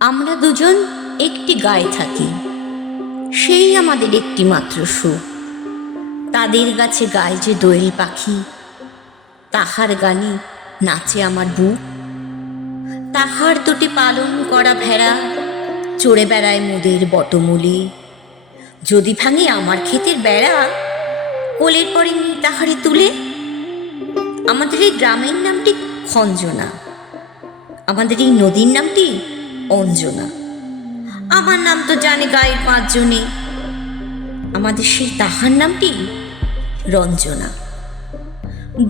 আমরা দুজন একটি গায়ে থাকি, সেই আমাদের একটি মাত্র সুখ। তাদের গাছে গায়ে যে দোয়েল পাখি, তাহার গানে নাচে আমার বুক। তাহার দুটি পালন করা ভেড়া চড়ে বেড়ায় মোদের বটমূলে। যদি ভাঙে আমার ক্ষেতের বেড়া, কোলের পরে নিই তাহারে তুলে। আমাদের এই গ্রামের নামটি খঞ্জনা, আমাদের এই নদীর নামটি অঞ্জনা। আমার নাম তো জানে গায়ের পাঁচজনে, আমাদের সেই তাহার নামটি রঞ্জনা।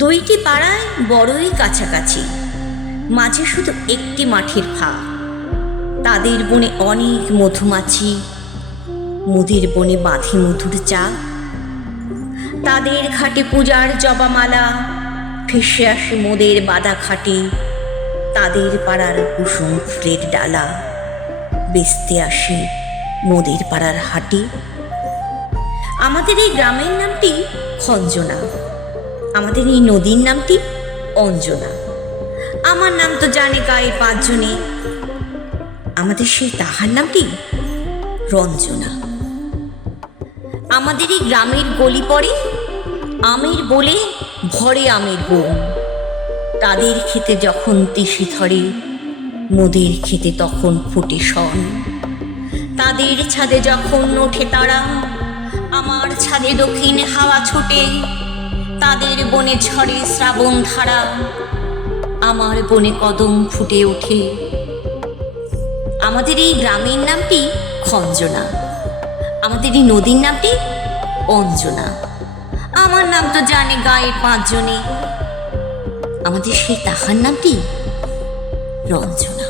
দুইটি পাড়ায় বড়ই কাছাকাছি, মাঝে শুধু একটি মাঠের ফাঁক। তাদের বনে অনেক মধুমাছি, মোদের বনে বাঁধে মধুর চা। তাদের ঘাটে পূজার জবামালা ভেসে আসে মোদের বাদা খাটে। তাদের পাড়ার কুসুম ফুলের ডালা বেচতে আসে মোদের পাড়ার হাটে। আমাদের এই গ্রামের নামটি খঞ্জনা, আমাদের এই নদীর নামটি অঞ্জনা। আমার নাম তো জানে গায়ের পাঁচজনে, আমাদের সেই তাহার নামটি রঞ্জনা। আমাদের এই গ্রামের গলি পড়ে আমের বলে ভরে আমের বন। তাদের খেতে যখন তিসি ধরে, মোদের খেতে তখন ফুটে শন। তাদের ছাদে যখন ওঠে তারা, আমার ছাদে দক্ষিণ হাওয়া ছোটে। তাদের বনে ঝরে শ্রাবণ ধারা, আমার বনে কদম ফুটে ওঠে। আমাদের এই গ্রামের নামটি খঞ্জনা, আমাদের এই নদীর নামটি অঞ্জনা। আমার নাম তো জানে গায়ের পাঁচজনে, আমাদের সেই তাহার নামটি রঞ্জনা।